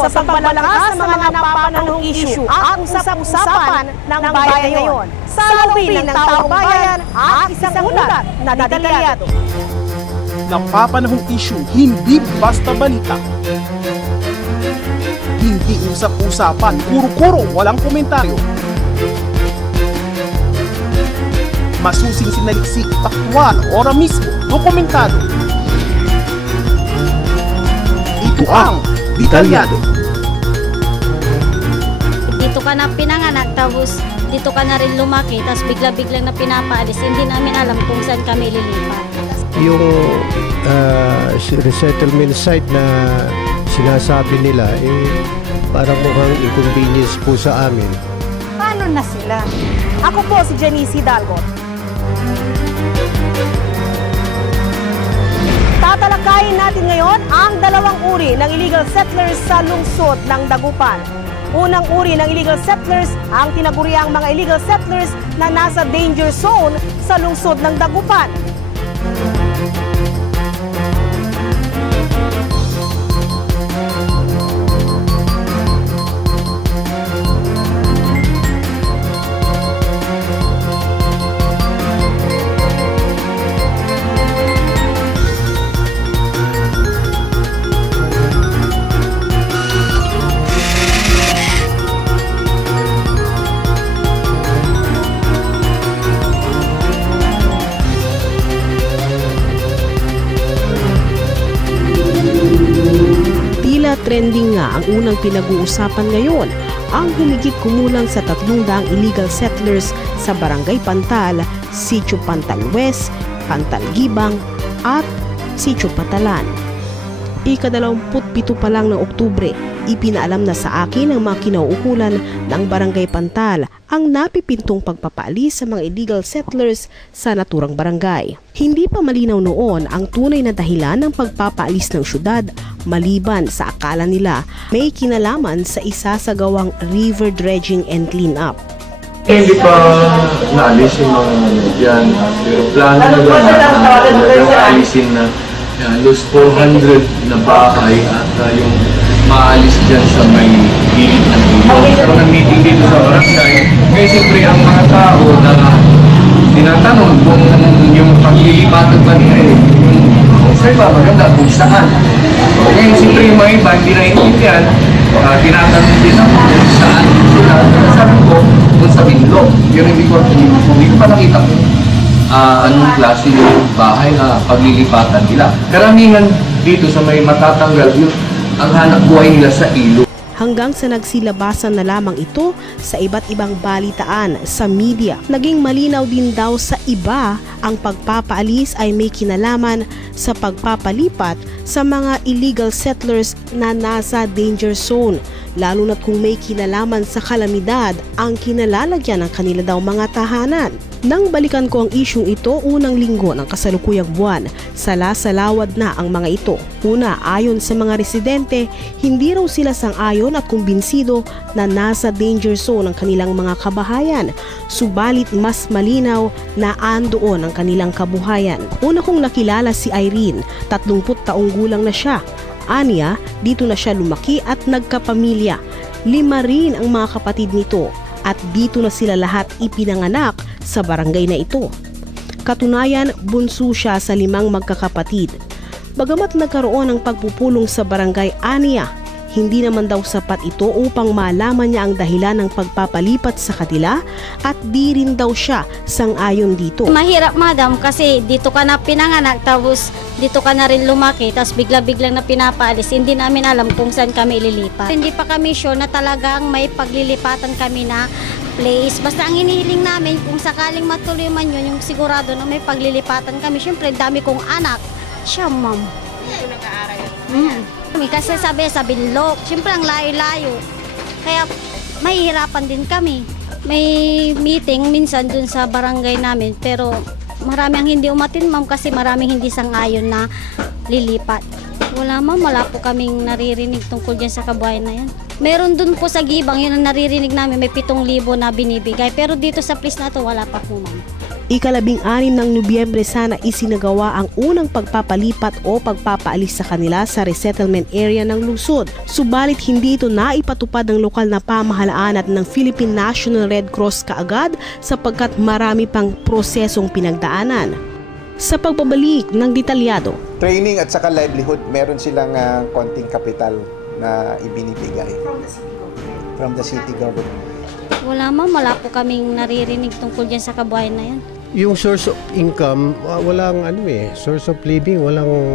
sa pagbalakas sa mga napapanahong issue at usap-usapan ng bayan ngayon. Sa lawin ng taong bayan at isang ulat na detalyado. Napapanahong issue, hindi basta balita. Hindi usap-usapan, kuro-kuro, walang komentaryo. Masusing sinaliksik, taktwal, ora mismo, dokumentado. Ito ang Detalyado. Dito ka na pinanganak, tapos dito ka na rin lumaki, tapos bigla-biglang na pinapaalis. Hindi namin alam kung saan kami lilipat. Yung resettlement site na sinasabi nila, parang mukhang inconvenience po sa amin. Paano na sila? Ako po si Janice Hidalgo. Tatalakayin natin ngayon ang dalawang uri ng illegal settlers sa lungsod ng Dagupan. Unang uri ng illegal settlers ang tinaguriang mga illegal settlers na nasa danger zone sa lungsod ng Dagupan. Trending nga ang unang pinag-uusapan ngayon, ang humigit kumulang sa 300 illegal settlers sa Barangay Pantal, Sitio Pantal West, Pantal Gibang at Sitio Patalan. Ika-27 pa lang ng Oktubre, ipinaalam na sa akin ng mga kinauukulan ng Barangay Pantal ang napipintong pagpapaalis sa mga illegal settlers sa naturang barangay. Hindi pa malinaw noon ang tunay na dahilan ng pagpapaalis ng syudad maliban sa akala nila may kinalaman sa isasagawang river dredging and cleanup. Hindi pa naalis yung mga yan, pero plano nila alisin na halos 400 na bahay at yung maalis dyan sa may gilid ng ilog. So nag-meeting dito sa barangay, kaya siyempre ang mga tao na tinatanong kung yung paglilipatan ba nila kung saan ba maganda, kung saan. So ngayon siyempre yung mga iba hindi naiintindihan, tinatanong din ako kung saan sila. Sabi ko, kung sa Bindlo, yun hindi ko pa nakita ko anong klase yung bahay na paglilipatan nila. Karamihan dito sa may matatanggal yun ang hanap buhay nila sa ilog. Hanggang sa nagsilabasan na lamang ito sa iba't ibang balitaan sa media. Naging malinaw din daw sa iba ang pagpapaalis ay may kinalaman sa pagpapalipat sa mga illegal settlers na nasa danger zone, lalo na't kung may kinalaman sa kalamidad ang kinalalagyan ng kanila daw mga tahanan. Nang balikan ko ang isyung ito unang linggo ng kasalukuyang buwan, salasalawad na ang mga ito. Una, ayon sa mga residente, hindi raw sila sang-ayon at kumbinsido na nasa danger zone ang kanilang mga kabahayan. Subalit mas malinaw na andoon ang kanilang kabuhayan. Una kong nakilala si Irene, 30 taong gulang na siya. Aniya, dito na siya lumaki at nagkapamilya. 5 rin ang mga kapatid nito at dito na sila lahat ipinanganak sa barangay na ito. Katunayan, bunso siya sa 5 magkakapatid. Bagamat nagkaroon ng pagpupulong sa barangay Aniya, hindi naman daw sapat ito upang malaman niya ang dahilan ng pagpapalipat sa kanila at di rin daw siya sang-ayon dito. Mahirap, madam, kasi dito ka na pinanganak, tapos dito ka na rin lumaki, tapos bigla-biglang na pinapaalis. Hindi namin alam kung saan kami ililipat. Hindi pa kami sure na talagang may paglilipatan kami na place. Basta ang hinihiling namin, kung sakaling matuloy man yun, yung sigurado na may paglilipatan kami. Siyempre, dami kong anak. Siya, ma'am. Dito nag-aaral yun. Kasi sabi sa Binlok, siyempre ang layo-layo. Kaya mahihirapan din kami. May meeting minsan dun sa barangay namin, pero marami ang hindi umatin, ma'am, kasi maraming hindi sang-ayon na lilipat. Wala, ma'am, wala po kaming naririnig tungkol dyan sa kabuhayan na yan. Meron dun po sa Gibang, yun ang naririnig namin, may 7,000 na binibigay. Pero dito sa place na to, wala pa po, ma'am. Ika-16 ng Nobyembre sana isinagawa ang unang pagpapalipat o pagpapaalis sa kanila sa resettlement area ng lungsod. Subalit hindi ito naipatupad ng lokal na pamahalaan at ng Philippine National Red Cross kaagad sapagkat marami pang prosesong pinagdaanan. Sa pagbabalik ng detalyado, training at saka livelihood, meron silang konting kapital na ibinibigay from the city government. Wala ma'am, wala po kaming naririnig tungkol dyan sa kabuhayan na yan. Yung source of income, walang source of living, walang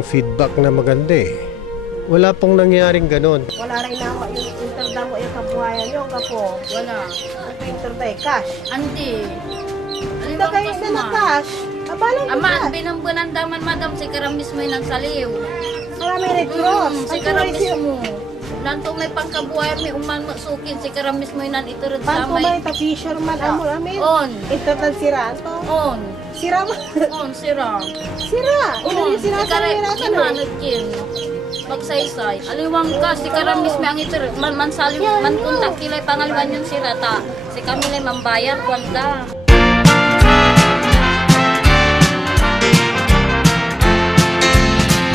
feedback na maganda eh. Wala pong nangyaring ganon. Wala rin na yung interdamo yung kabuhayan yung kapo. Wala. Ang interday, cash. Andi. Hindi kayo na cash. Abalang Ama, cash. binambunan daman madam, si Karam mismo yun ang saliw. Marami Red Cross. Si Karam mismo. Lanto may pangkabuhayan, may uman masukin, si Karam mismo yun ang iturod sa Panto may. may ta-fisherman, amo amin. On. Interdan siraan to. On. Sira mo. On, sira. Sira. Ito yung sinasabi natin. Imanod yun. Magsaysay. Aliwang ka, si Karam mismo ang iturod. Man saliw, man kuntak kilay pangaliwan yung sira ta. Si Camille mambayad, kwanta.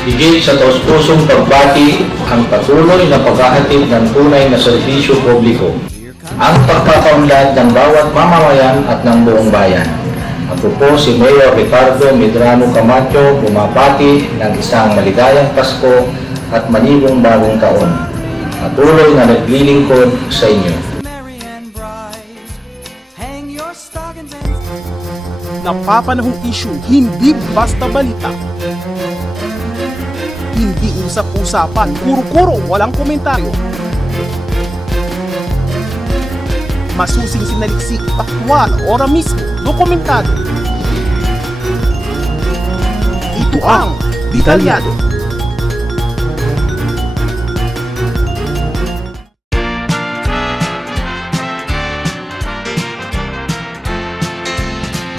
Higit sa taus-pusong pagbati ang patuloy na paghahatid ng tunay na serbisyo publiko, ang pagpapaunlad ng bawat mamamayan at ng buong bayan. Ako po si Mayor Ricardo Medrano Camacho, bumabati ng isang maligayang Pasko at manibong bagong taon. Patuloy na naglilingkod sa inyo. Napapanahong issue, hindi basta balita. Hindi usap-usapan, kuro-kuro, walang komentaryo. Masusing sinaliksik, aktwal, ora mismo, dokumentado. Ito ang Detalyado.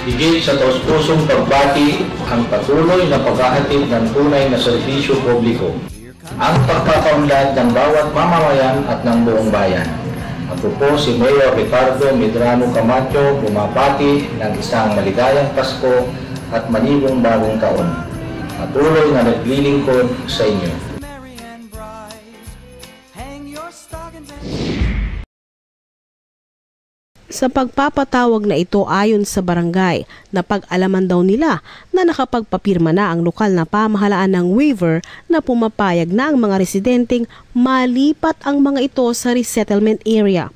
Higit sa taus-pusong pagbati ang patuloy na paghahatid ng tunay na serbisyo publiko, ang pagpapaunlad ng bawat mamamayan at ng buong bayan. Ako po si Mayor Ricardo Medrano Camacho, bumabati ng isang maligayang Pasko at manibong bagong taon. Patuloy na naglilingkod sa inyo. Sa pagpapatawag na ito ayon sa barangay, napag-alaman daw nila na nakapagpapirma na ang lokal na pamahalaan ng waiver na pumapayag na ang mga residenteng malipat ang mga ito sa resettlement area.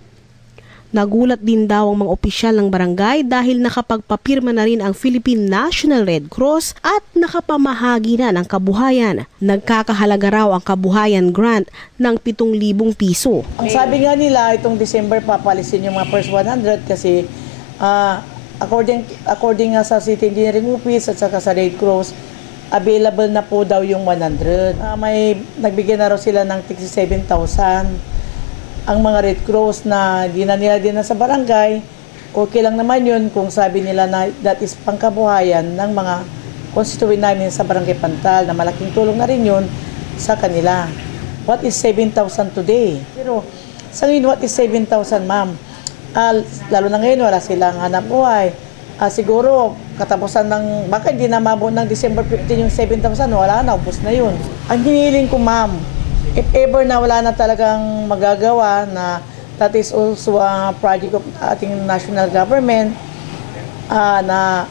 Nagulat din daw ang mga opisyal ng barangay dahil nakapagpapirma na rin ang Philippine National Red Cross at nakapamahagi na ng kabuhayan. Nagkakahalaga raw ang kabuhayan grant ng 7,000 piso. Ang sabi nga nila, itong December papalisin yung mga first 100 kasi according nga sa City Engineering Office at saka sa Red Cross, available na po daw yung 100. May nagbigay na raw sila ng 67,000. Ang mga Red Cross na nila din sa barangay, okay lang naman yun kung sabi nila na that is pangkabuhayan ng mga constituent namin sa Barangay Pantal na malaking tulong na rin yun sa kanila. What is 7,000 today? Pero sa ngayon, what is 7,000 ma'am? Lalo na ngayon, wala silang hanap buhay. Siguro, katapusan ng, baka hindi na mabot ng December 15 yung 7,000, wala na, ubos na yun. Ang hinihiling ko ma'am, if ever na wala na talagang magagawa na that is also a project of ating national government na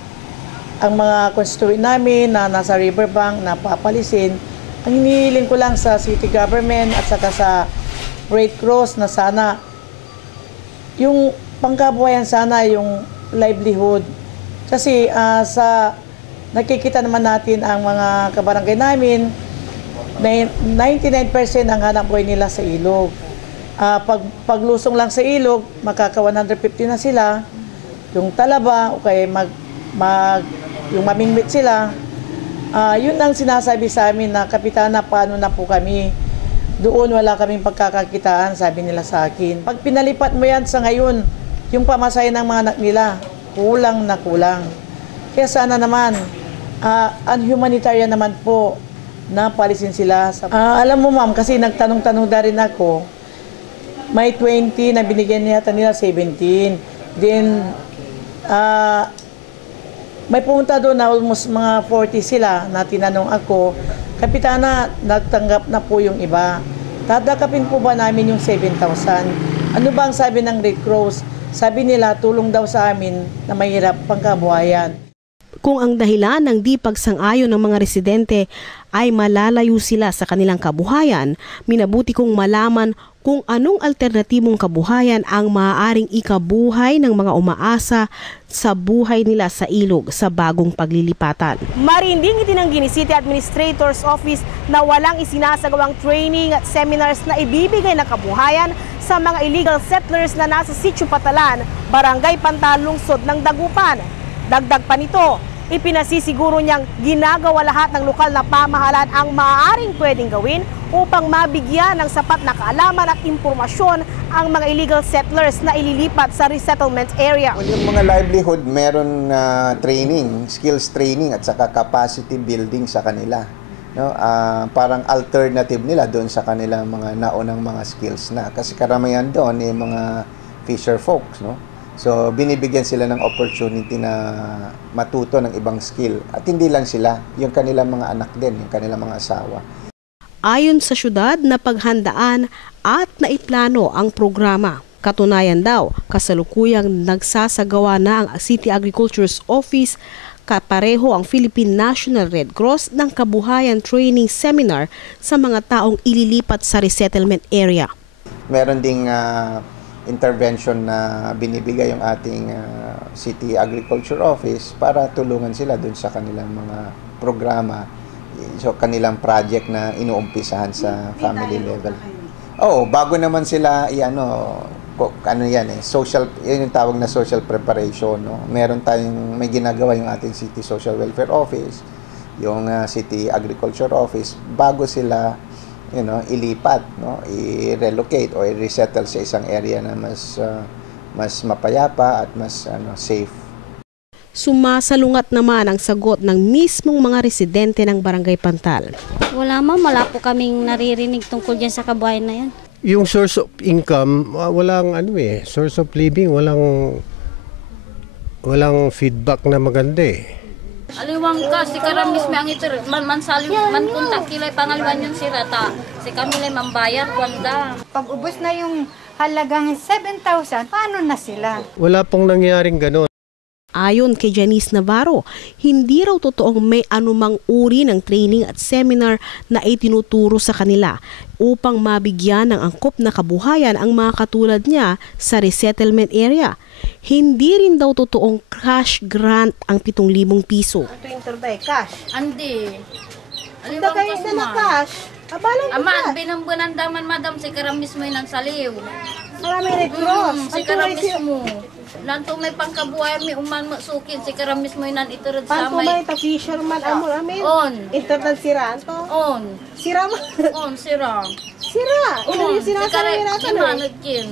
ang mga constituent namin na nasa riverbank na papalisin, ang hinihiling ko lang sa city government at saka sa Red Cross na sana yung pangkabuhayan sana yung livelihood. Kasi sa nakikita naman natin ang mga kabarangay namin, 99% ang hanap buhay nila sa ilog. Paglusong lang sa ilog, makaka 150 na sila. Yung talaba o kaya yung mamingwit sila, yun ang sinasabi sa amin na, Kapitana, paano na po kami? Doon wala kaming pagkakakitaan, sabi nila sa akin. Pag pinalipat mo yan sa ngayon, yung pamasahe ng mga anak nila, kulang na kulang. Kaya sana naman, unhumanitarian naman po, na palisin sila. Alam mo ma'am, kasi nagtanong-tanong na rin ako, may 20 na binigyan nila 17. Then, May pumunta doon na almost mga 40 sila na tinanong ako, Kapitana, nagtanggap na po yung iba. Dadakapin po ba namin yung 7,000? Ano ba ang sabi ng Red Cross? Sabi nila, tulong daw sa amin na mahirap pangkabuhayan. Kung ang dahilan ng di pagsang-ayon ng mga residente ay malalayo sila sa kanilang kabuhayan, minabuti kong malaman kung anong alternatibong kabuhayan ang maaaring ikabuhay ng mga umaasa sa buhay nila sa ilog sa bagong paglilipatan. Marinding itinanggi ni City Administrator's Office na walang isinasagawang training at seminars na ibibigay na kabuhayan sa mga illegal settlers na nasa Sitio Patalan, Barangay Pantal, lungsod ng Dagupan. Dagdag pa nito, ipinasisiguro niyang ginagawa lahat ng lokal na pamahalaan ang maaaring pwedeng gawin upang mabigyan ng sapat na kaalaman at impormasyon ang mga illegal settlers na ililipat sa resettlement area. Yung mga livelihood, meron training, skills training at saka capacity building sa kanila. No? Parang alternative nila doon sa kanilang mga naunang mga skills na. Kasi karamihan doon ay mga fisher folks, no? So, binibigyan sila ng opportunity na matuto ng ibang skill. At hindi lang sila, yung kanilang mga anak din, yung kanilang mga asawa. Ayon sa syudad na paghandaan at naiplano ang programa. Katunayan daw, kasalukuyang nagsasagawa na ang City Agriculture's Office kapareho ang Philippine National Red Cross ng Kabuhayan Training Seminar sa mga taong ililipat sa resettlement area. Meron ding intervention na binibigay yung ating City Agriculture Office para tulungan sila dun sa kanilang mga programa, so kanilang project na inuumpisahan sa family level. Oo, bago naman sila social, yun yung tawag na social preparation, no? Meron tayong may ginagawa yung ating City Social Welfare Office, yung City Agriculture Office bago sila ilipat, no, i-relocate o i-resettle sa isang area na mas mapayapa at mas safe. Sumasalungat naman ang sagot ng mismong mga residente ng Barangay Pantal. Wala wala po kaming naririnig tungkol dyan sa kabuhayan na yan. Yung source of income, walang source of living, walang feedback na maganda eh. Aliwang ka, si karamis may ang ito, man kontak kilay pangaliwan yung sirata. Si kami lang mambayar, kwanda. Pag ubos na yung halagang 7,000, paano na sila? Wala pong nangyaring ganon. Ayon kay Janice Navarro, hindi raw totoong may anumang uri ng training at seminar na itinuturo sa kanila upang mabigyan ng angkop na kabuhayan ang mga katulad niya sa resettlement area. Hindi rin daw totoong cash grant ang 7,000 piso. Ito yung turbay, cash. Andi. Aliwang kayo sa na cash. Abalang Aman, binambunan daman madam, si karamis mo yung saliw. Maraming Red Cross. Si karamis mo. Lanto may pangkabuhay, may uman masukin, si karamis mo yung iturad sa may. Panto may fisherman, amon, amin. On. Internet siraan to? On. Sira mo? On, sira. Sira? Ino yung sinasabi natin eh. Imanagkin.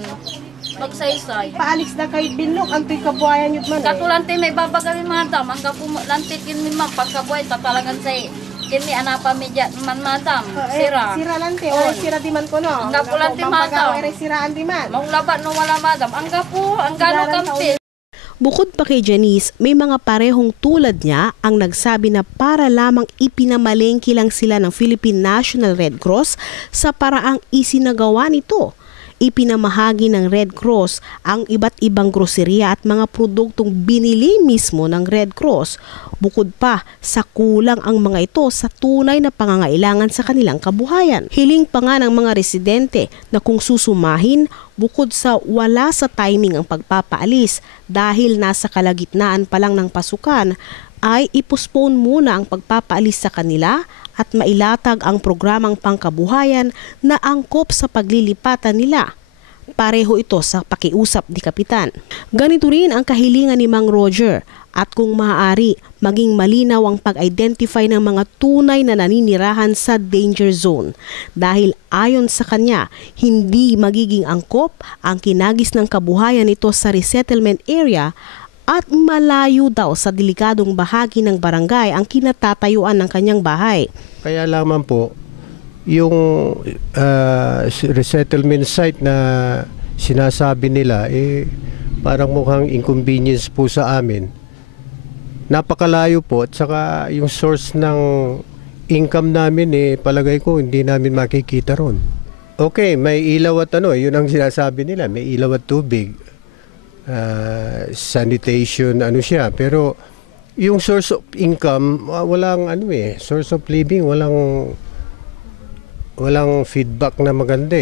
Magsaysay. Paalis na kayo binlok, ang tuy kabuhayan yun man eh. Katulante may babagalin madam, ang kapulantit yun min pagkabuhay, tatalagan sa kini anapa medya man madam, sira. Sira lante, wala sira di man ko no. Ang kapulante madam. Ang siraan di man. Maulabat no wala madam, ang gapo, ang gano kampi. Bukod pa kay Janice, may mga parehong tulad niya ang nagsabi na para lamang ipinamalengke lang sila ng Philippine National Red Cross sa paraang isinagawa nito. Ipinamahagi ng Red Cross ang iba't ibang groceria at mga produktong binili mismo ng Red Cross. Bukod pa sa kulang ang mga ito sa tunay na pangangailangan sa kanilang kabuhayan. Hiling pa nga ng mga residente na kung susumahin, bukod sa wala sa timing ang pagpapaalis dahil nasa kalagitnaan pa lang ng pasukan, ay ipospone muna ang pagpapaalis sa kanila at mailatag ang programang pangkabuhayan na angkop sa paglilipatan nila. Pareho ito sa pakiusap ni Kapitan. Ganito rin ang kahilingan ni Mang Roger at kung maaari, maging malinaw ang pag-identify ng mga tunay na naninirahan sa danger zone. Dahil ayon sa kanya, hindi magiging angkop ang kinagis ng kabuhayan nito sa resettlement area at malayo daw sa delikadong bahagi ng barangay ang kinatatayuan ng kanyang bahay. Kaya lamang po, yung resettlement site na sinasabi nila, parang mukhang inconvenience po sa amin. Napakalayo po at saka yung source ng income namin palagay ko hindi namin makikita ron. Okay, may ilaw at yun ang sinasabi nila, may ilaw at tubig. Sanitation siya, pero yung source of income walang source of living, walang feedback na maganda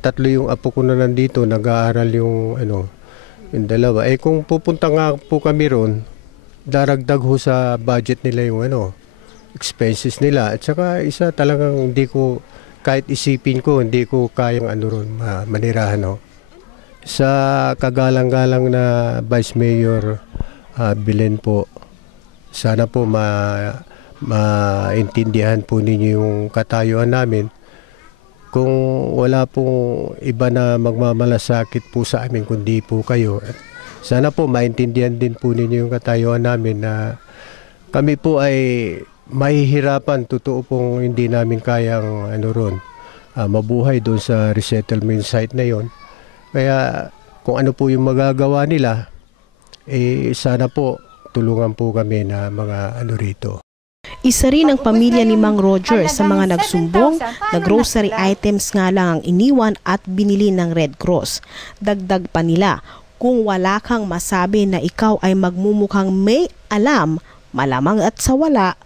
tatlo yung apo ko na nandito, nag-aaral yung dalawa. Kung pupunta nga po kami ron, daragdag ho sa budget nila yung expenses nila. At saka isa talagang hindi ko, kahit isipin ko, hindi ko kayang ron manirahan. Sa kagalang-galang na Vice Mayor Belen po, sana po maintindihan po ninyo yung katayuan namin. Kung wala pong iba na magmamalasakit po sa amin kundi po kayo, sana po maintindihan din po ninyo yung katayuan namin na kami po ay mahihirapan. Totoo pong hindi namin kayang mabuhay doon sa resettlement site na yon. Kaya kung ano po yung magagawa nila, sana po tulungan po kami na mga rito. Isa rin ang pamilya ni Mang Roger sa mga nagsumbong na grocery items nga lang ang iniwan at binili ng Red Cross. Dagdag pa nila, kung wala kang masabi na ikaw ay magmumukhang may alam, malamang at sa wala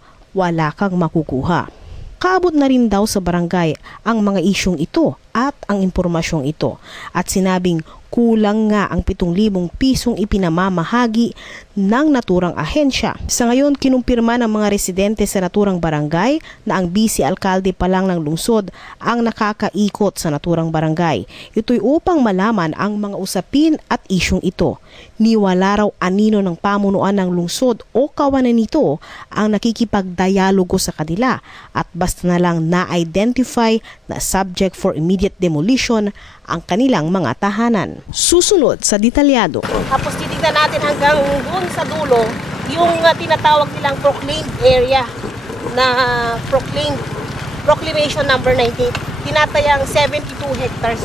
kang makukuha. Kaabot na rin daw sa barangay ang mga isyong ito at ang impormasyong ito at sinabing kulang nga ang 7,000 pisong ipinamamahagi ng naturang ahensya. Sa ngayon, kinumpirma ng mga residente sa naturang barangay na ang vice-alkalde pa lang ng lungsod ang nakakaikot sa naturang barangay. Ito'y upang malaman ang mga usapin at isyong ito. Niwala raw anino ng pamunuan ng lungsod o kawanan nito ang nakikipagdialogo sa kanila at basta na lang na-identify na subject for immediate demolition ang kanilang mga tahanan. Susunod sa detalyado. Tapos titignan natin hanggang doon sa dulo yung tinatawag nilang proclaimed area na proclamation number 19. Tinatayang 72 hectares.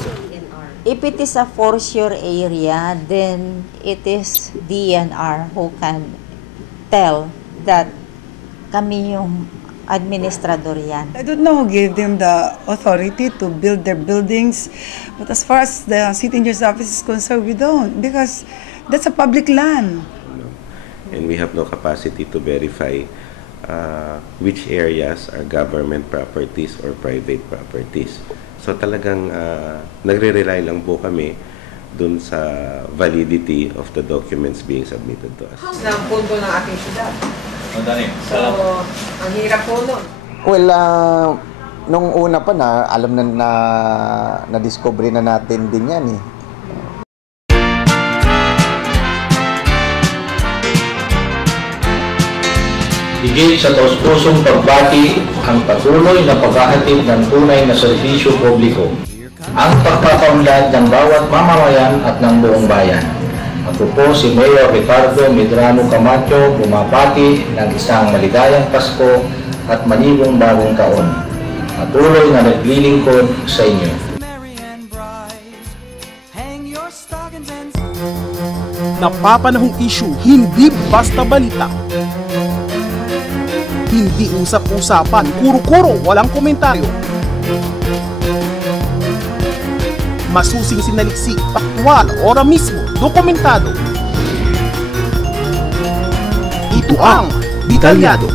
If it is a forcible area, then it is DNR who can tell that kami yung administrador yan. I don't know who gave them the authority to build their buildings, but as far as the city engineer's office is concerned, we don't, because that's a public land. And we have no capacity to verify which areas are government properties or private properties. So talagang nagre-rely lang po kami dun sa validity of the documents being submitted to us. Ng pundo ng ating syudad. So, ang hirap po nun. Well, nung una pa alam na-discover na natin din yan Higit sa taus-pusong pagbati ang patuloy na paghahatid ng tunay na serbisyo publiko, ang pagpapaunlad ng bawat mamamayan at ng buong bayan. Ako po si Mayor Ricardo Medrano Camacho, bumabati ng isang maligayang Pasko at manibong bagong taon. Patuloy na naglilingkod sa inyo. Napapanahong issue, hindi basta balita. Hindi usap-usapan, kuro-kuro, walang komentaryo. Masusing sinaliksik, paktwal, ora mismo, dokumentado. Ito ang Detalyado.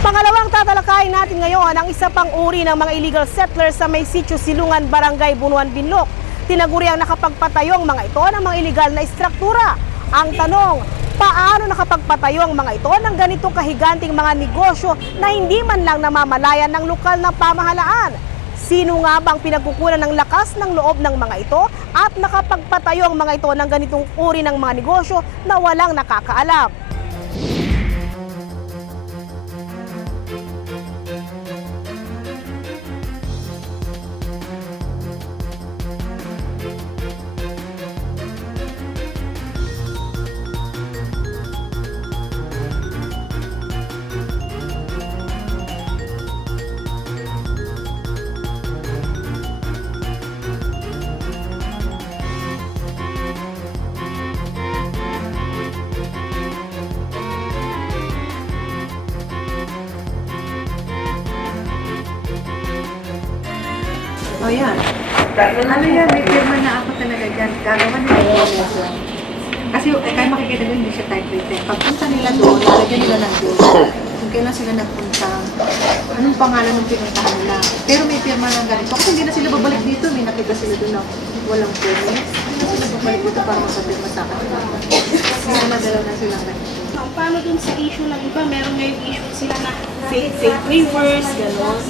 Pangalawang tatalakayin natin ngayon ang isa pang uri ng mga illegal settlers sa may sitio Silungan, Barangay Bunuan, Binloc. Tinaguri ang nakapagpatayo ang mga ito ng mga illegal na istruktura. Ang tanong, paano nakapagpatayo ang mga ito ng ganitong kahiganting mga negosyo na hindi man lang namamalayan ng lokal na pamahalaan? Sino nga bang pinagkukunan ng lakas ng loob ng mga ito at nakapagpatayo ang mga ito ng ganitong uri ng mga negosyo na walang nakakaalam? O yan. Ano yan, may firma na ako talaga dyan. Gagawa nila yung kasi kaya makikita doon, hindi siya typewriter. Pagpunta nila doon, lalagyan nila ng doon. Kung kailan sila nagpunta, anong pangalan ng pinuntahan nila. Pero may firma ng ganito. Kasi hindi na sila babalik dito, may nakita sila doon na walang permit. Hindi na sila babalik dito para magpapirma sa akin. Kaya madala na sila ganito. Paano dun sa issue ng iba? Meron ngayong issue sila na fake waivers, gano'n.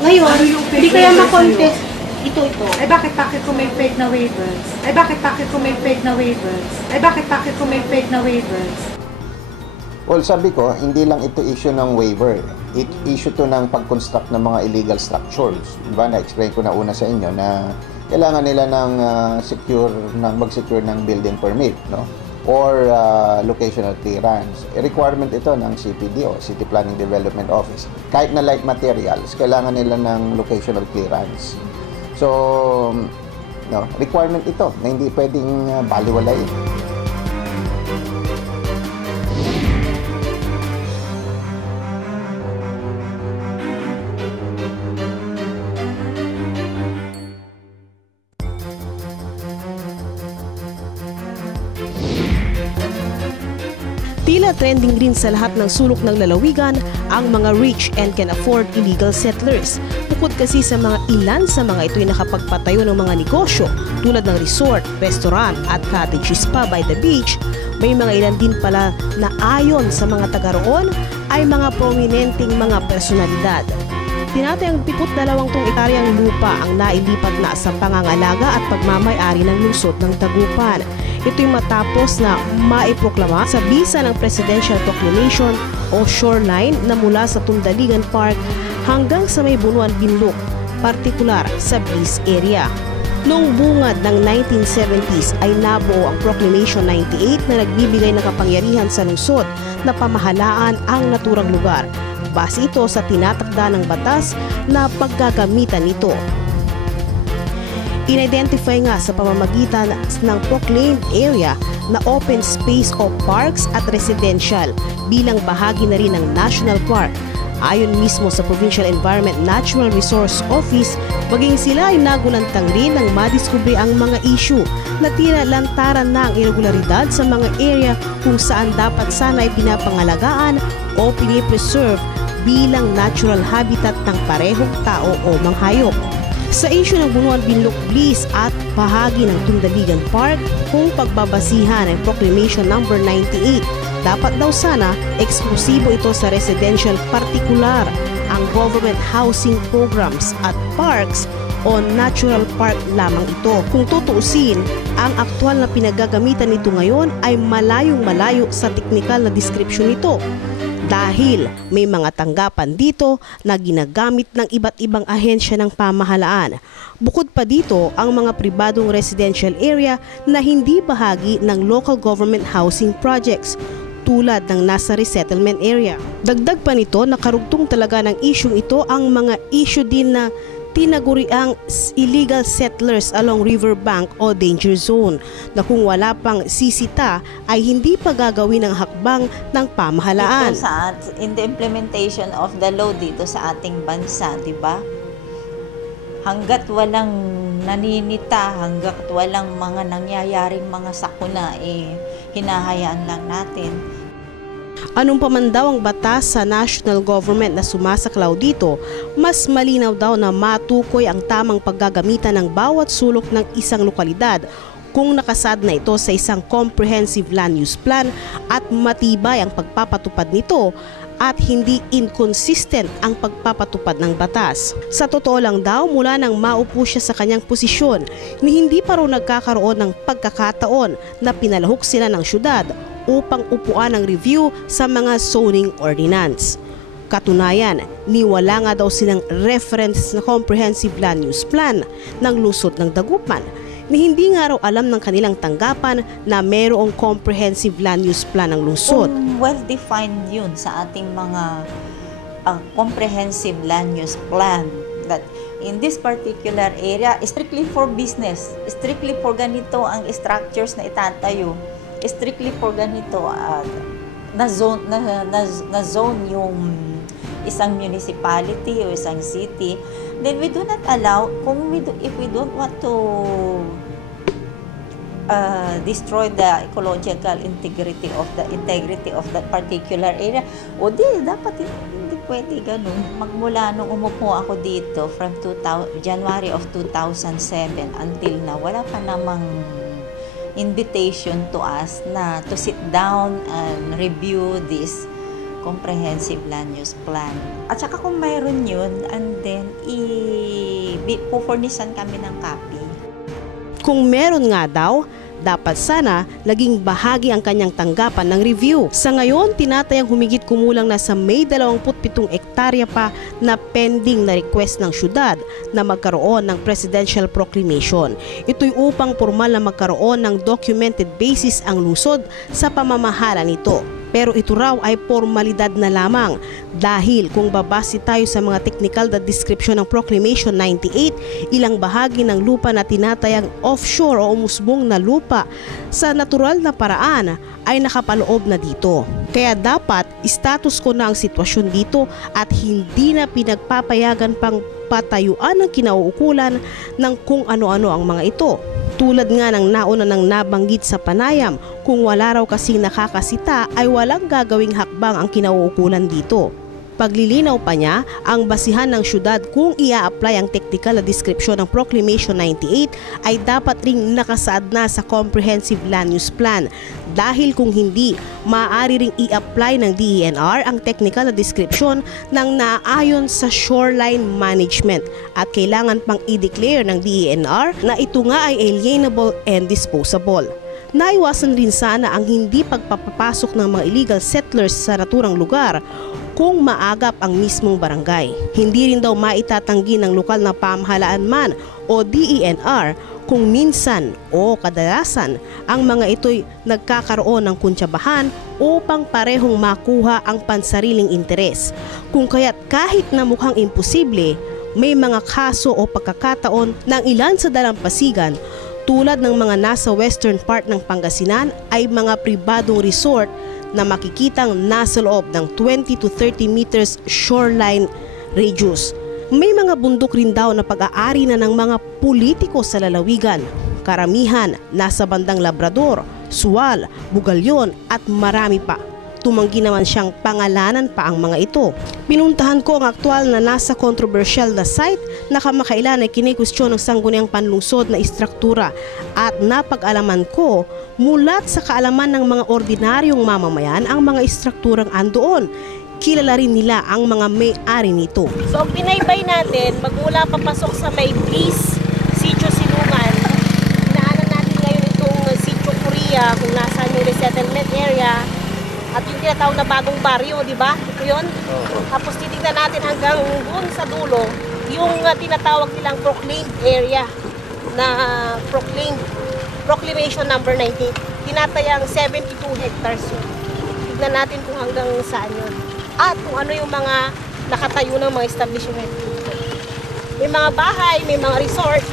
Ngayon, hindi kaya ma-contest. Ito. Ay bakit kung may fake na waivers? Ay bakit kung may fake na waivers? Ay bakit kung may fake na waivers? Well, sabi ko, hindi lang ito issue ng waiver. Issue to ng pag-construct ng mga illegal structures. Diba? Na-explain ko na una sa inyo na kailangan nila ng mag-secure ng building permit, no? Or locational clearance. Requirement ito ng CPDO, City Planning Development Office. Kahit na light materials, kailangan nila ng locational clearance. So, no, requirement ito na hindi pwedeng baliwalain. Tila trending rin sa lahat ng sulok ng lalawigan ang mga rich and can afford illegal settlers. Bukod kasi sa mga ilan sa mga ito'y nakapagpatayo ng mga negosyo tulad ng resort, restaurant at cottages pa by the beach, may mga ilan din pala na ayon sa mga taga roon ay mga prominenteng mga personalidad. Tinatayang 72 hektaryang lupa ang nailipat na sa pangangalaga at pagmamay-ari ng lungsod ng Dagupan. Ito'y matapos na maiproklama sa bisa ng Presidential Proclamation o Shoreline na mula sa Tundaligan Park hanggang sa may Bunuan Binloc, partikular sa Bliss area. Noong bungad ng 1970s ay nabuo ang Proclamation 98 na nagbibigay ng kapangyarihan sa lungsod na pamahalaan ang naturang lugar. Base ito sa tinatakda ng batas na paggagamitan nito. In-identify nga sa pamamagitan ng proclaimed area na open space o parks at residential bilang bahagi na rin ng National Park. Ayon mismo sa Provincial Environment Natural Resource Office, maging sila ay nagulantang rin ng madiskubre ang mga issue na tila lantaran na ang irregularidad sa mga area kung saan dapat sana ay pinapangalagaan o pinipreserve bilang natural habitat ng parehong tao o manghayop. Sa issue ng Bunuan Binloc Bliss at bahagi ng Tundaligan Park, kung pagbabasihan ng Proclamation No. 98, dapat daw sana eksklusibo ito sa residential, partikular ang government housing programs at parks o natural park lamang ito. Kung tutuusin, ang aktwal na pinagagamitan nito ngayon ay malayong-malayo sa teknikal na description nito. Dahil may mga tanggapan dito na ginagamit ng iba't ibang ahensya ng pamahalaan. Bukod pa dito ang mga pribadong residential area na hindi bahagi ng local government housing projects tulad ng nasa resettlement area. Dagdag pa nito, nakarugtong talaga ng isyung ito ang mga issue din na tinaguriang illegal settlers along riverbank o danger zone na kung wala pang sisita ay hindi pa gagawin ang hakbang ng pamahalaan. In the implementation of the law dito sa ating bansa, di ba? Hanggat walang naninita, hanggat walang mga nangyayaring mga sakuna, hinahayaan lang natin. Anong pa man daw ang batas sa national government na sumasaklaw dito, mas malinaw daw na matukoy ang tamang paggagamitan ng bawat sulok ng isang lokalidad kung nakasad na ito sa isang comprehensive land use plan at matibay ang pagpapatupad nito at hindi inconsistent ang pagpapatupad ng batas. Sa totoo lang daw, mula nang maupo siya sa kanyang posisyon, ni hindi pa raw nagkakaroon ng pagkakataon na pinalahok sila ng syudad upang upuan ng review sa mga zoning ordinance. Katunayan, niwala nga daw silang reference na comprehensive land use plan ng lungsod ng Dagupan ni hindi nga raw alam ng kanilang tanggapan na mayroong comprehensive land use plan ng lungsod. Well-defined yun sa ating mga comprehensive land use plan that in this particular area, strictly for business, strictly for ganito ang structures na itatayo, strictly for ganito na zone yung isang municipality o isang city then we do not allow, if we don't want to destroy the ecological integrity of that particular area, o di, dapat hindi pwede ganun. Magmula nung umupo ako dito from January of 2007 until now, wala pa namang invitation to us na to sit down and review this comprehensive land use plan. At saka kung mayroon yun, and then pupurnisan kami ng copy. Kung meron nga daw, dapat sana naging bahagi ang kanyang tanggapan ng review. Sa ngayon, tinatayang humigit kumulang na sa may 27 ektarya pa na pending na request ng syudad na magkaroon ng presidential proclamation. Ito'y upang formal na magkaroon ng documented basis ang lungsod sa pamamahala nito. Pero ito raw ay formalidad na lamang dahil kung babase tayo sa mga technical na description ng Proclamation 98, ilang bahagi ng lupa na tinatayang offshore o umusbong na lupa sa natural na paraan ay nakapaloob na dito. Kaya dapat status quo na ang sitwasyon dito at hindi na pinagpapayagan pang patayuan ng kinauukulan ng kung ano-ano ang mga ito. Tulad nga ng nauna nang nabanggit sa panayam, kung wala raw kasing nakakasita ay walang gagawing hakbang ang kinauukulan dito. Paglilinaw pa niya, ang basihan ng syudad kung ia-apply ang technical na description ng Proclamation 98 ay dapat ring nakasaad na sa Comprehensive Land Use Plan. Dahil kung hindi, maaari ring i-apply ng DENR ang technical na description ng naaayon sa shoreline management at kailangan pang i-declare ng DENR na ito nga ay alienable and disposable. Naiwasan rin sana ang hindi pagpapapasok ng mga illegal settlers sa naturang lugar kung maagap ang mismong barangay. Hindi rin daw maitatanggi ng lokal na pamahalaan man o DENR kung minsan o kadalasan ang mga ito'y nagkakaroon ng kuntsabahan upang parehong makuha ang pansariling interes. Kung kaya't kahit na mukhang imposible, may mga kaso o pagkakataon ng ilan sa dalampasigan tulad ng mga nasa western part ng Pangasinan ay mga pribadong resort na makikitang nasa loob ng 20 to 30 meters shoreline radius. May mga bundok rin daw na pag-aari na ng mga politiko sa lalawigan. Karamihan nasa bandang Labrador, Sual, Bugalyon at marami pa. Tumanggi naman siyang pangalanan pa ang mga ito. Pinuntahan ko ang aktual na nasa controversial na site na kamakailan ay kinikwestiyon ng sangguniang panlungsod na istruktura at napag-alaman ko mulat sa kaalaman ng mga ordinaryong mamamayan ang mga istrukturang andoon. Kilala rin nila ang mga may-ari nito. So ang pinaybay natin, magmula papasok sa may Bliss, Sitio Silungan, inaanan natin ngayon itong Sitio Korea kung nasaan yung resettlement area at yung tinatawag na bagong baryo, di ba? Ito yun. Tapos titignan natin hanggang doon sa dulo yung tinatawag nilang proclaimed area na Proclamation number 19. Tinatayang 72 hectares yun. Tignan natin kung hanggang saan yun. At kung ano yung mga nakatayo ng mga establishment dito. May mga bahay, may mga resort,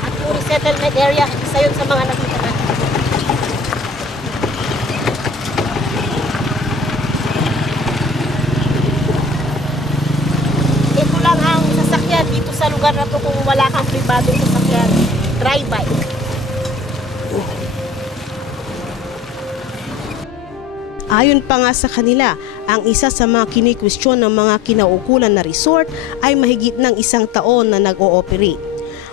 at yung resettlement area, isa yun sa mga nakita natin. Ito lang ang sasakyan dito sa lugar na to kung wala kang pribadong sasakyan. Drive-by. Ayon pa nga sa kanila, ang isa sa mga kinikwestiyon ng mga kinaukulan na resort ay mahigit ng 1 taon na nag-ooperate.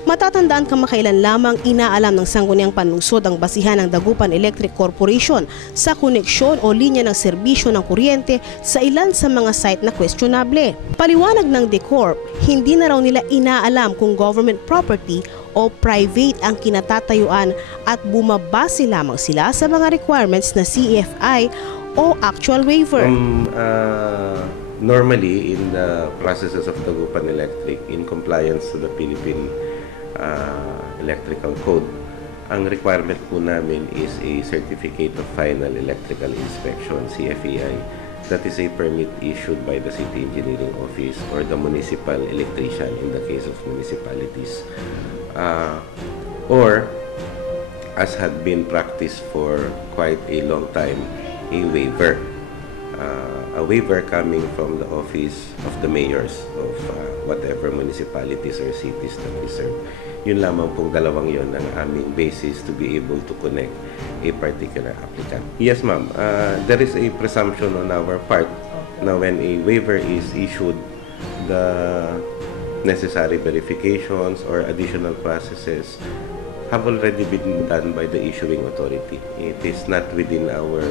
Matatandaan kamakailan lamang inaalam ng sangguniang panlungsod ang basihan ng Dagupan Electric Corporation sa koneksyon o linya ng serbisyo ng kuryente sa ilan sa mga site na questionable. Paliwanag ng DECORP, hindi na raw nila inaalam kung government property o private ang kinatatayuan at bumabase lamang sila sa mga requirements na CFI o actual waiver. Normally, in the processes of Dagupan Electric, in compliance to the Philippine Electrical Code, ang requirement po namin is a Certificate of Final Electrical Inspection, CFEI. That is a permit issued by the City Engineering Office or the municipal electrician in the case of municipalities. Or, as had been practiced for quite a long time, a waiver. a waiver coming from the office of the mayors of whatever municipalities or cities that we serve. Yun lamang pong dalawang yun ang aming basis to be able to connect a particular applicant. Yes, ma'am. There is a presumption on our part na when a waiver is issued, the necessary verifications or additional processes have already been done by the issuing authority. It is not within our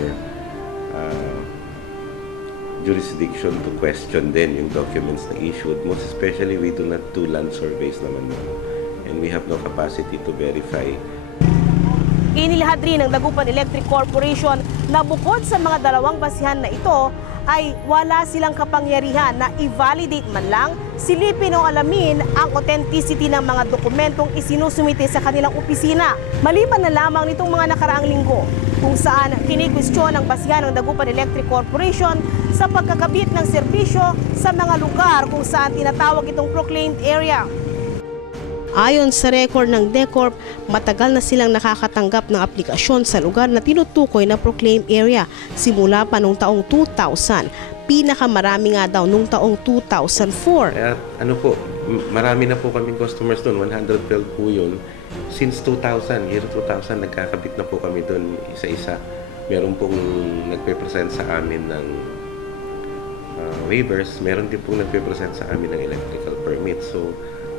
jurisdiction to question din yung documents na issued. Most especially, we do not do land surveys naman mo. And we have no capacity to verify. Inilahad rin ng Dagupan Electric Corporation na bukod sa mga dalawang basihan na ito, ay wala silang kapangyarihan na i-validate man lang, silipin o alamin ang authenticity ng mga dokumentong isinusumite sa kanilang opisina. Maliban na lamang nitong mga nakaraang linggo, kung saan kinikwestiyon ang basihan ng Dagupan Electric Corporation sa pagkakabit ng serbisyo sa mga lugar kung saan tinatawag itong proclaimed area. Ayon sa record ng DECORP, matagal na silang nakakatanggap ng aplikasyon sa lugar na tinutukoy na proclaimed area simula pa noong taong 2000. Pinakamarami nga daw noong taong 2004. At ano po, marami na po kaming customers doon, 112 po yun. Since 2000, year 2000, nagkakabit na po kami doon isa-isa. Meron pong nagpe-present sa amin ng waivers, meron din pong nagpe-present sa amin ng electrical permits. So,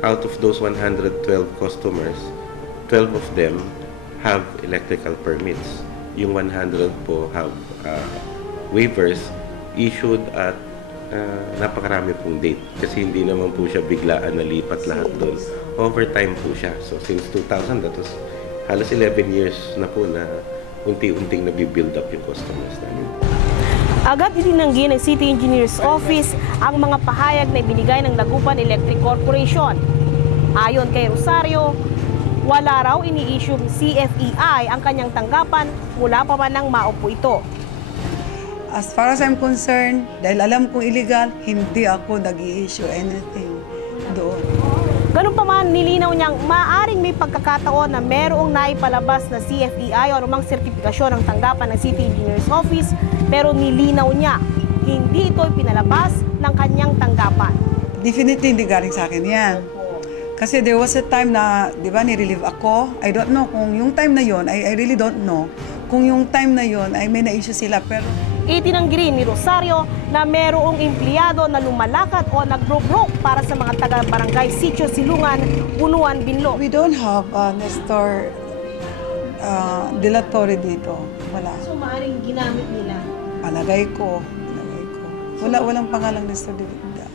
out of those 112 customers, 12 of them have electrical permits. Yung 100 po have waivers issued at napakarami pong date. Kasi hindi naman po siya biglaan nalipat lahat doon. Overtime po siya. So since 2000, that was halos 11 years na po na unti-unting nabibuild up yung customers namin. Agad itinanggi ng City Engineer's Office ang mga pahayag na ibinigay ng Dagupan Electric Corporation. Ayon kay Rosario, wala raw ini-issue CFEI ang kanyang tanggapan mula pa man nang maupo ito. As far as I'm concerned, dahil alam kong illegal, hindi ako nag-i-issue anything doon. Ganun pa man, nilinaw niyang maaaring may pagkakataon na merong naipalabas na CFEI o anumang sertifikasyon ng tanggapan ng City Engineer's Office, pero nilinaw niya, hindi ito pinalabas ng kanyang tanggapan. Definitely hindi galing sa akin yan. Kasi there was a time na, di ba, nirelieve ako. I don't know kung yung time na yon, I really don't know kung yung time na yon ay may na-issue sila, pero itinanggi rin ni Rosario na merong empleyado na lumalakad o nag-broke para sa mga taga-barangay Sitio Silungan, Bunuan, Binlo. We don't have Nestor dilatory dito. Wala. So maaaring ginamit nila? Palagay ko. Walang pangalang Nestor dilatory.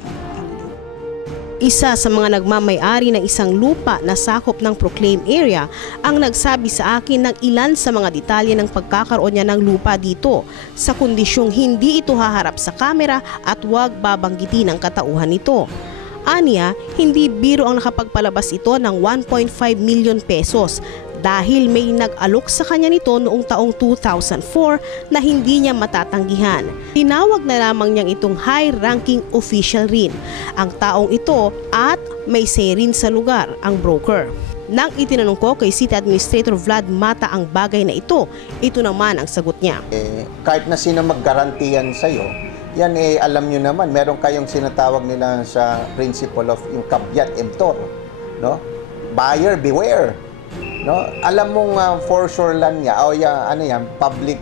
Isa sa mga nagmamay-ari ng isang lupa na sakop ng proclaimed area ang nagsabi sa akin ng ilan sa mga detalye ng pagkakaroon niya ng lupa dito sa kondisyong hindi ito haharap sa kamera at huwag babanggitin ang katauhan nito. Aniya, hindi biro ang nakapagpalabas ito ng 1.5 million pesos dahil may nag-alok sa kanya nito noong taong 2004 na hindi niya matatanggihan. Tinawag na lamang niyang itong high-ranking official rin ang taong ito at may say rin sa lugar, ang broker. Nang itinanong ko kay City Administrator Vlad Mata ang bagay na ito naman ang sagot niya. Kahit na sino mag-garantiyan sa'yo, yan alam nyo naman, meron kayong sinatawag nila sa principle of yung caveat emptor, no? Buyer beware. No, alam mong for sure land niya o ano yan, public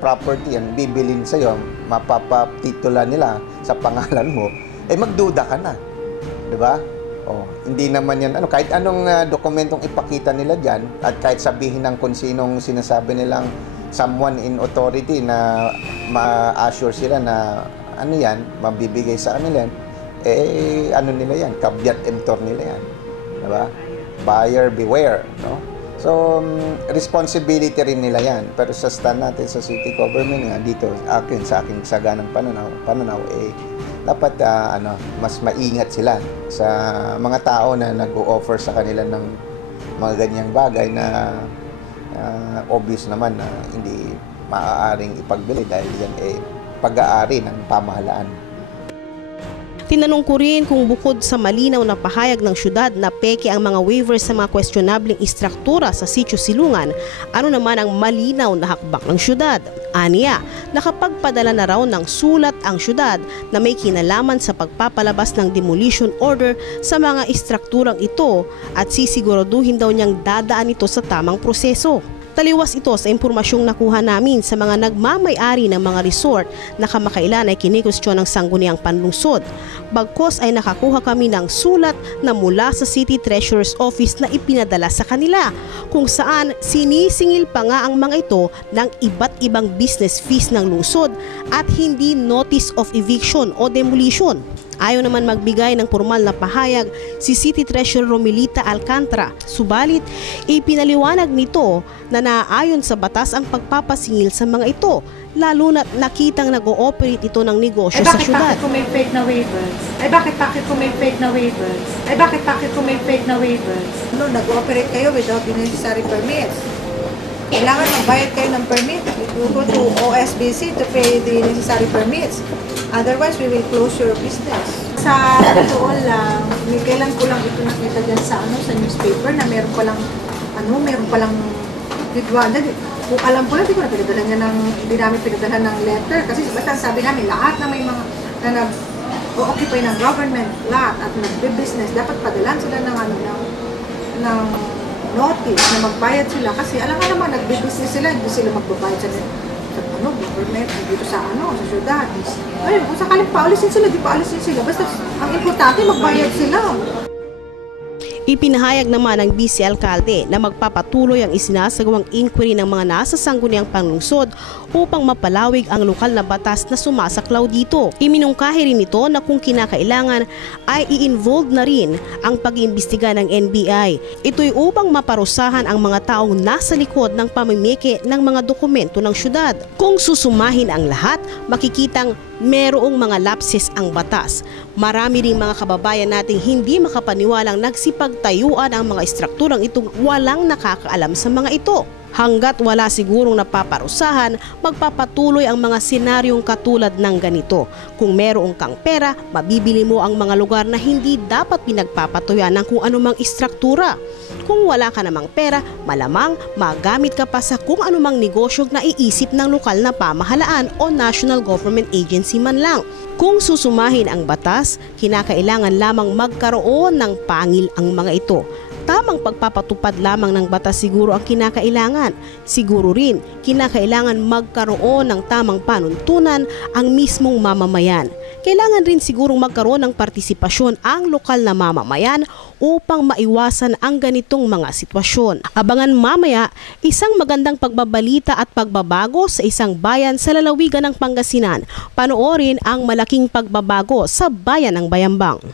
property yan, bibilin sa iyo, mapapatitulan nila sa pangalan mo, magduda ka na. 'Di ba? Hindi naman yan kahit anong dokumentong ipakita nila diyan at kahit sabihin ng kung sinong sinasabi nilang someone in authority na ma-assure sila na yan, mabibigay sa kanila yan, ano nila yan, caveat emptor nila yan. 'Di ba? Buyer beware, no? So, responsibility rin nila yan. Pero sa stand natin sa city government nga, dito, sa aking saganang pananaw, dapat mas maingat sila sa mga tao na nag-o-offer sa kanila ng mga ganyang bagay na obvious naman na hindi maaaring ipagbili dahil yan pag-aari ng pamahalaan. Tinanong ko rin kung bukod sa malinaw na pahayag ng syudad na peke ang mga waivers sa mga questionableng istruktura sa Sitio Silungan, ano naman ang malinaw na hakbang ng syudad? Aniya, nakapagpadala na raw ng sulat ang syudad na may kinalaman sa pagpapalabas ng demolition order sa mga istrukturang ito at sisiguraduhin daw niyang dadaan ito sa tamang proseso. Taliwas ito sa impormasyong nakuha namin sa mga nagmamay-ari ng mga resort na kamakailan ay kinikwestiyon ng sangguniang panlungsod. Bagkos ay nakakuha kami ng sulat na mula sa City Treasurer's Office na ipinadala sa kanila, kung saan sinisingil pa nga ang mga ito ng iba't ibang business fees ng lungsod at hindi notice of eviction o demolition. Ayaw naman magbigay ng formal na pahayag si City Treasurer Romelita Alcantara, subalit ipinaliwanag nito na naayon sa batas ang pagpapasingil sa mga ito, lalo na't nakitang nag-ooperate ito ng negosyo sa syudad. Bakit kung may fake na waivers? Bakit kung may fake na waivers? Bakit kung may fake na waivers? No, nag-ooperate kayo without the necessary permits. Kailangan magbayad kayo ng permit. You go to OSBC to pay the necessary permits. Otherwise, we will close your business. Sa totoo lang, kailan ko lang ito nakita dyan sa newspaper na meron palang didwada. Kung alam ko lang, hindi namin pinadala ng letter. Kasi basta sabi namin, lahat na may mga na nag-occupy ng government lot at nagbe-business, dapat padalan sila ng notice na magbayad sila. Kasi alam nga naman, nagbe-business sila, hindi sila magbabayad sa government, dito sa syudad. Ayun, kung sakaling paalisin sila, di paalisin sila. Basta ang importante, magbayad sila. Ipinahayag naman ng Vice Alcalde na magpapatuloy ang isinasagawang inquiry ng mga nasa sangguniang panlungsod upang mapalawig ang lokal na batas na sumasaklaw dito. Iminungkahi rin ito na kung kinakailangan ay i-involve na rin ang pag-iimbestiga ng NBI. Ito'y upang maparusahan ang mga taong nasa likod ng pamimiki ng mga dokumento ng syudad. Kung susumahin ang lahat, makikitang merong mga lapses ang batas. Marami ring mga kababayan nating hindi makapaniwalang nagsipagtayuan ang mga istrukturang itong walang nakakaalam sa mga ito. Hanggat wala sigurong napaparusahan, magpapatuloy ang mga senaryong katulad ng ganito. Kung merong kang pera, mabibili mo ang mga lugar na hindi dapat pinagpapatuyan ng kung anumang istruktura. Kung wala ka namang pera, malamang magamit ka pa sa kung anumang negosyong naiisip ng lokal na pamahalaan o national government agency man lang. Kung susumahin ang batas, kinakailangan lamang magkaroon ng pangil ang mga ito. Tamang pagpapatupad lamang ng batas siguro ang kinakailangan. Siguro rin, kinakailangan magkaroon ng tamang panuntunan ang mismong mamamayan. Kailangan rin sigurong magkaroon ng partisipasyon ang lokal na mamamayan upang maiwasan ang ganitong mga sitwasyon. Abangan mamaya isang magandang pagbabalita at pagbabago sa isang bayan sa lalawigan ng Pangasinan. Panoorin ang malaking pagbabago sa bayan ng Bayambang.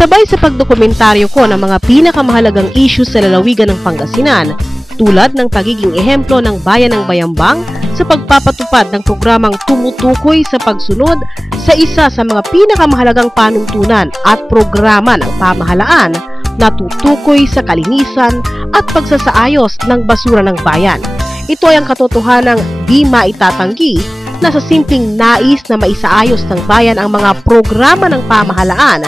Sabay sa pagdokumentaryo ko ng mga pinakamahalagang issue sa lalawigan ng Pangasinan, tulad ng pagiging ehemplo ng bayan ng Bayambang sa pagpapatupad ng programang tumutukoy sa pagsunod sa isa sa mga pinakamahalagang panuntunan at programa ng pamahalaan na tutukoy sa kalinisan at pagsasaayos ng basura ng bayan. Ito ay ang katotohanang di maitatanggi na sa simpleng nais na maisaayos ng bayan ang mga programa ng pamahalaan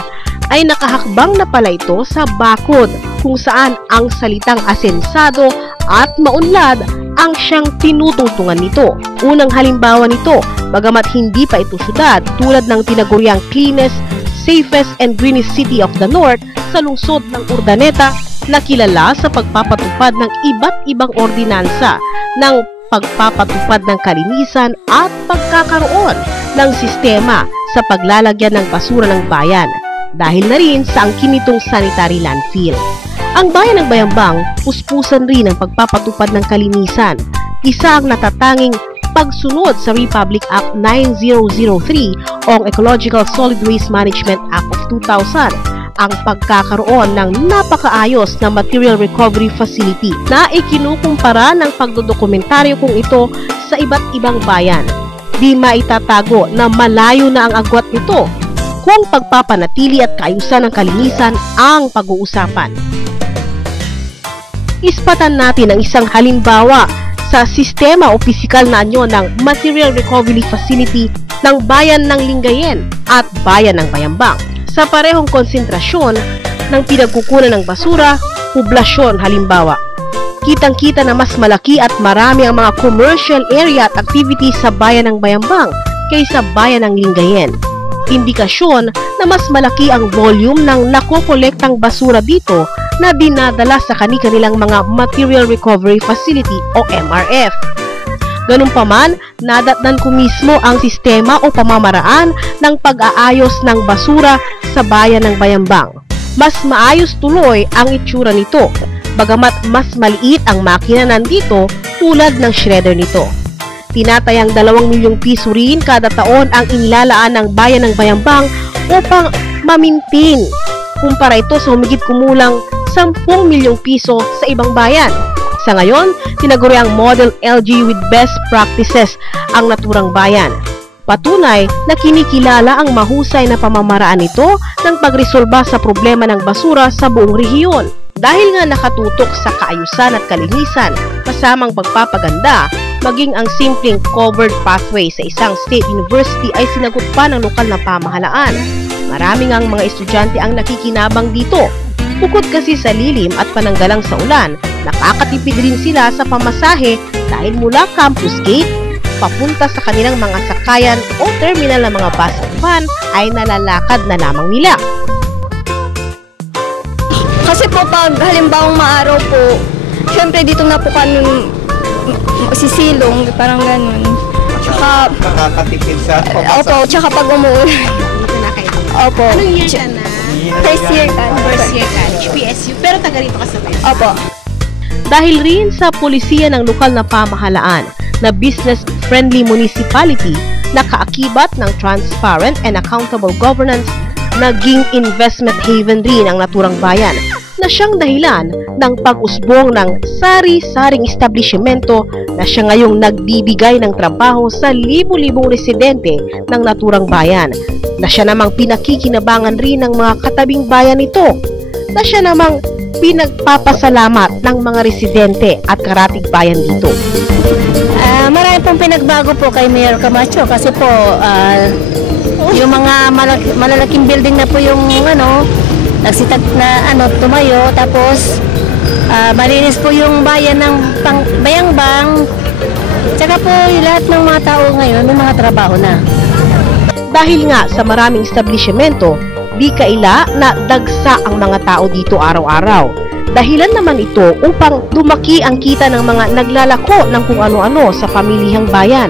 ay nakahakbang na pala ito sa bakod kung saan ang salitang asensado at maunlad ang siyang tinutungtungan nito. Unang halimbawa nito, bagamat hindi pa ito syudad tulad ng tinaguriang cleanest, safest and greenest city of the North sa lungsod ng Urdaneta na kilala sa pagpapatupad ng iba't ibang ordinansa ng pagpapatupad ng kalinisan at pagkakaroon ng sistema sa paglalagyan ng basura ng bayan. Dahil na rin sa angkin nitong sanitary landfill. Ang bayan ng Bayambang, puspusan rin ang pagpapatupad ng kalinisan. Isa ang natatanging pagsunod sa Republic Act 9003 o ang Ecological Solid Waste Management Act of 2000, ang pagkakaroon ng napakaayos na material recovery facility na ikinukumpara ng pagdodokumentaryo kung ito sa iba't ibang bayan. Di maitatago na malayo na ang agwat nito kung pagpapanatili at kaayusan ng kalinisan ang pag-uusapan. Ispatan natin ang isang halimbawa sa sistema o pisikal na anyo ng Material Recovery Facility ng Bayan ng Lingayen at Bayan ng Bayambang. Sa parehong konsentrasyon ng pinagkukunan ng basura, poblasyon halimbawa. Kitang-kita na mas malaki at marami ang mga commercial area at activities sa Bayan ng Bayambang kaysa Bayan ng Lingayen. Indikasyon na mas malaki ang volume ng nakokolektang basura dito na dinadala sa kani-kanilang mga Material Recovery Facility o MRF. Ganun pa man, nadatnan ko mismo ang sistema o pamamaraan ng pag-aayos ng basura sa Bayan ng Bayambang. Mas maayos tuloy ang itsura nito, bagamat mas maliit ang makina nandito tulad ng shredder nito. Tinatayang 2 milyong piso rin kada taon ang inilalaan ng Bayan ng Bayambang upang mamintin. Kumpara ito sa humigit kumulang 10 milyong piso sa ibang bayan. Sa ngayon, tinaguriang Model LG with best practices ang naturang bayan. Patunay na kinikilala ang mahusay na pamamaraan nito ng pagresolba sa problema ng basura sa buong rehiyon. Dahil nga nakatutok sa kaayusan at kalinisan, kasamang pagpapaganda, maging ang simpleng covered pathway sa isang state university ay sinagot pa ng lokal na pamahalaan. Marami ngang mga estudyante ang nakikinabang dito. Bukod kasi sa lilim at pananggalang sa ulan, nakakatipid rin sila sa pamasahe dahil mula Campus Gate, papunta sa kanilang mga sakayan o terminal ng mga bus at van ay nalalakad na lamang nila. Kasi po pag halimbawang maaraw po, syempre dito na po kami sisilong, parang ganun. Tsaka, nakakatipid sa pamasahe. Opo, tsaka pag umuulan. Dito na kayo. Opo. Anong year ka na? First year ka. First year ka, HPSU, pero taga rito ka sa Bayambang. Opo. Dahil rin sa pulisiya ng lokal na pamahalaan na business-friendly municipality na kaakibat ng transparent and accountable governance, naging investment haven rin ang naturang bayan na siyang dahilan ng pag-usbong ng sari-saring establishmento na siya ngayong nagbibigay ng trabaho sa libu-libong residente ng naturang bayan, na siya namang pinakikinabangan rin ng mga katabing bayan nito, na siya namang pinagpapasalamat ng mga residente at karatig bayan dito. Marami pong pinagbago po kay Mayor Camacho kasi po yung mga malalaking building na po yung nagsitag na tumayo, tapos malinis po yung bayan ng Bayambang, tsaka po yung lahat ng mga tao ngayon may mga trabaho na. Dahil nga sa maraming establishmento, di kaila na dagsa ang mga tao dito araw-araw. Dahilan naman ito upang lumaki ang kita ng mga naglalako ng kung ano-ano sa pamilihang bayan.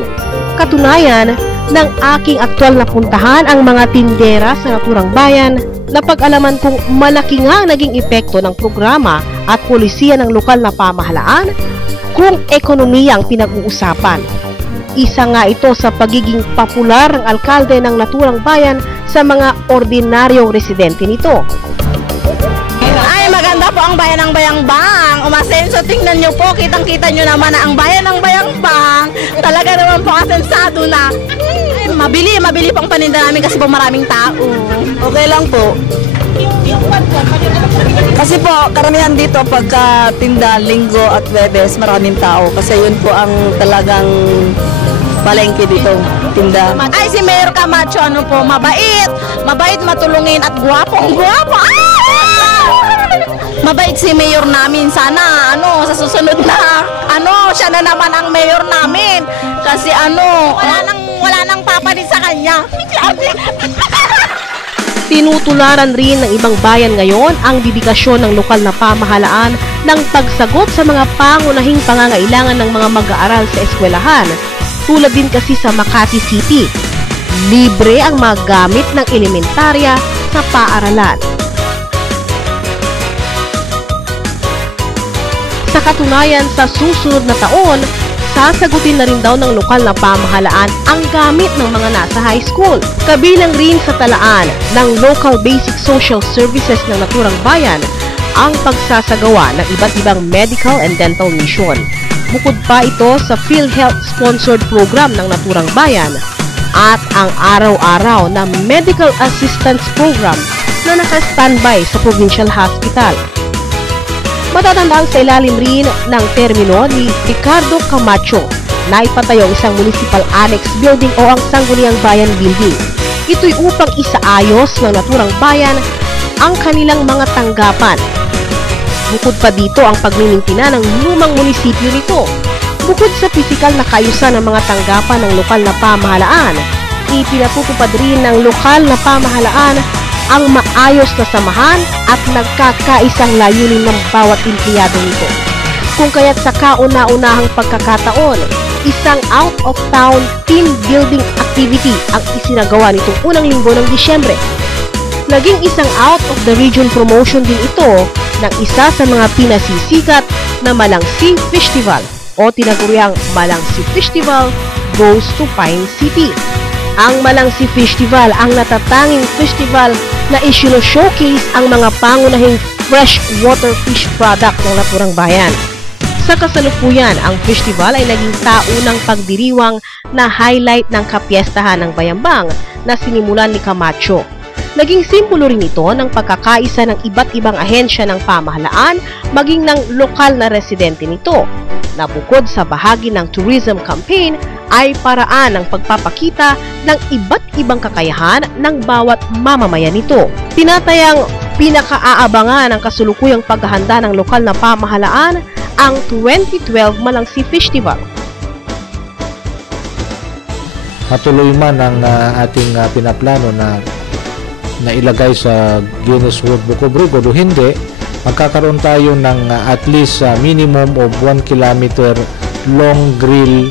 Katunayan, ng aking aktwal na puntahan ang mga tindera sa naturang bayan, napag-alaman kong malaki nga naging epekto ng programa at polisiya ng lokal na pamahalaan kung ekonomiya ang pinag-uusapan. Isa nga ito sa pagiging popular ng alkalde ng naturang bayan sa mga ordinaryong residente nito. Ay, maganda po ang bayan ng Bayambang. Umasenso, tingnan nyo po, kitang-kita nyo naman na ang bayan ng Bayambang talaga naman po asensado na. Mabili pang paninda namin kasi po maraming tao. Okay lang po. Kasi po, karamihan dito pagka tinda, linggo at Webes, maraming tao. Kasi yun po ang talagang palengke dito, tinda. Ay, si Mayor Camacho, mabait. Mabait, matulungin at gwapong-gwapo. Mabait si Mayor namin. Sana, sa susunod na, siya na naman ang Mayor namin. Kasi wala nang papalit sa kanya. Tinutularan rin ng ibang bayan ngayon ang dedikasyon ng lokal na pamahalaan ng pagsagot sa mga pangunahing pangangailangan ng mga mag-aaral sa eskwelahan. Tulad din kasi sa Makati City, libre ang mga gamit ng elementarya sa paaralan. Sa katunayan, sa susunod na taon, sasagutin na rin daw ng lokal na pamahalaan ang gamit ng mga nasa high school. Kabilang rin sa talaan ng Local Basic Social Services ng naturang bayan ang pagsasagawa ng iba't ibang medical and dental mission. Bukod pa ito sa PhilHealth sponsored program ng naturang bayan, at ang araw-araw na medical assistance program na naka-standby sa provincial hospital. Matatandaan sa ilalim rin ng termino ni Ricardo Camacho na ipatayo isang municipal annex building o ang Sangguniang Bayan Building. Ito'y upang isaayos ng naturang bayan ang kanilang mga tanggapan. Bukod pa dito ang pagmimintina ng lumang munisipyo nito. Bukod sa pisikal na kaayusan ng mga tanggapan ng lokal na pamahalaan, ipinatutupad rin ng lokal na pamahalaan ang maayos na samahan at nagkakaisang layunin ng bawat empleyado nito. Kung kaya't sa kauna-unahang pagkakataon, isang out-of-town team building activity ang isinagawa nitong unang linggo ng Disyembre. Naging isang out-of-the-region promotion din ito ng isa sa mga pinasisikat na Malangsi Festival o tinaguriang Malangsi Festival Goes to Pine City. Ang Malangsi Festival ang natatanging festival na isino-showcase ang mga pangunahing freshwater fish product ng naturang bayan. Sa kasalukuyan, ang festival ay naging taunang pagdiriwang na highlight ng kapiestahan ng Bayambang na sinimulan ni Camacho. Naging simbolo rin ito ng pagkakaisa ng iba't ibang ahensya ng pamahalaan maging ng lokal na residente nito, na bukod sa bahagi ng tourism campaign ay paraan ng pagpapakita ng iba't ibang kakayahan ng bawat mamamayan nito. Tinatayang pinakaaabangan ng kasulukuyang paghahanda ng lokal na pamahalaan ang 2012 Malangsi Festival. Patuloy man ang ating pinaplano na ilagay sa Guinness World Book of Records o hindi, magkakaroon tayo ng at least minimum of 1 kilometer long grill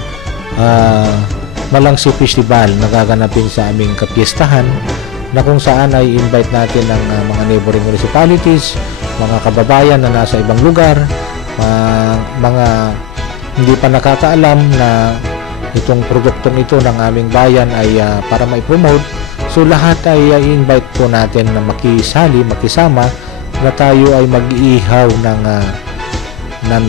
Malangsi Festival na gaganapin sa aming kapiestahan, na kung saan ay invite natin ng mga neighboring municipalities, mga kababayan na nasa ibang lugar, mga hindi pa nakakaalam na itong produktong ito ng aming bayan ay para ma-promote. So lahat ay invite po natin na makisali, makisama, na tayo ay mag-iihaw ng not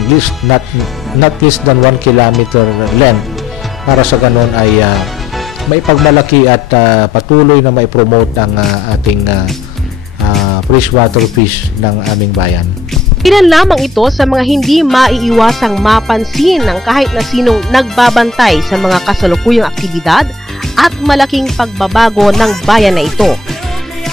less than 1 kilometer length, para sa ganun ay maipagmalaki at patuloy na mai-promote ang ating freshwater fish ng aming bayan. Ilan lamang ito sa mga hindi maiiwasang mapansin ng kahit na sinong nagbabantay sa mga kasalukuyang aktibidad at malaking pagbabago ng bayan na ito.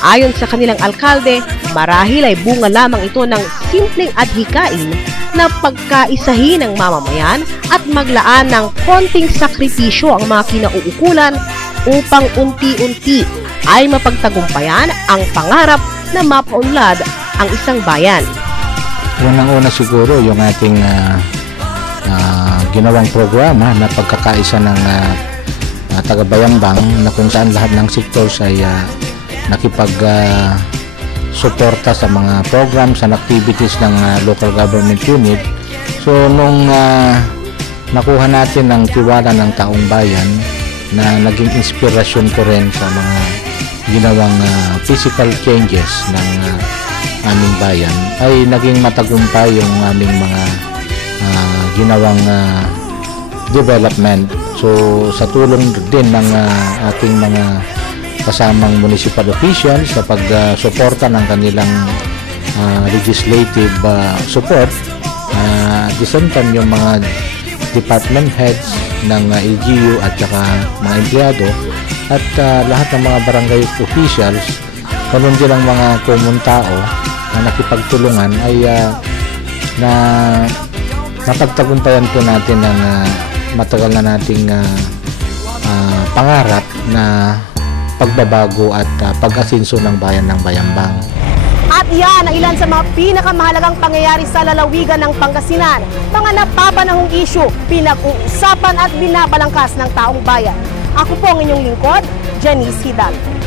Ayon sa kanilang alkalde, marahil ay bunga lamang ito ng simpleng adhikain na pagkaisahin ng mamamayan at maglaan ng konting sakripisyo ang mga kinauukulan upang unti-unti ay mapagtagumpayan ang pangarap na mapaunlad ang isang bayan. Unang-una siguro yung ating ginawang programa na pagkakaisa ng taga-Bayambang, na kung saan lahat ng sectors ay nakipag-suporta sa mga programs and activities ng local government unit. So nung nakuha natin ang tiwala ng taong bayan, na naging inspirasyon ko rin sa mga ginawang physical changes ng aming bayan, ay naging matagumpay yung aming mga ginawang development. So sa tulong din ng ating mga kasamang municipal officials sa pagsuporta ng kanilang legislative support, at the same time yung mga department heads ng LGU at saka mga empleyado at lahat ng mga barangay officials, ganun din ang mga common tao na nakipagtulungan, ay na napagtagumpayan po natin ang matagal na nating pangarap na pagbabago at pag-asinso ng bayan ng Bayambang. At yan ang ilan sa mga pinakamahalagang pangyayari sa lalawigan ng Pangasinan. Mga napapanahong isyu, pinag-uusapan at binabalangkas ng taong bayan. Ako po ang inyong lingkod, Janice Hidalgo.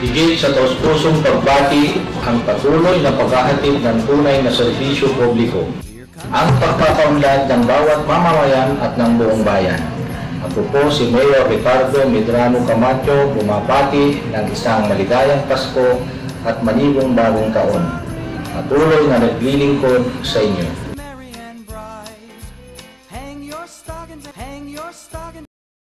Higit sa taus-pusong pagbati ang patuloy na paghahatid ng tunay na serbisyo publiko, ang pagpapaunlad ng bawat mamamayan at ng buong bayan. Ako po si Mayor Ricardo Medrano Camacho, bumabati ng isang maligayang Pasko at manibong bagong taon. Patuloy na naglilingkod sa inyo.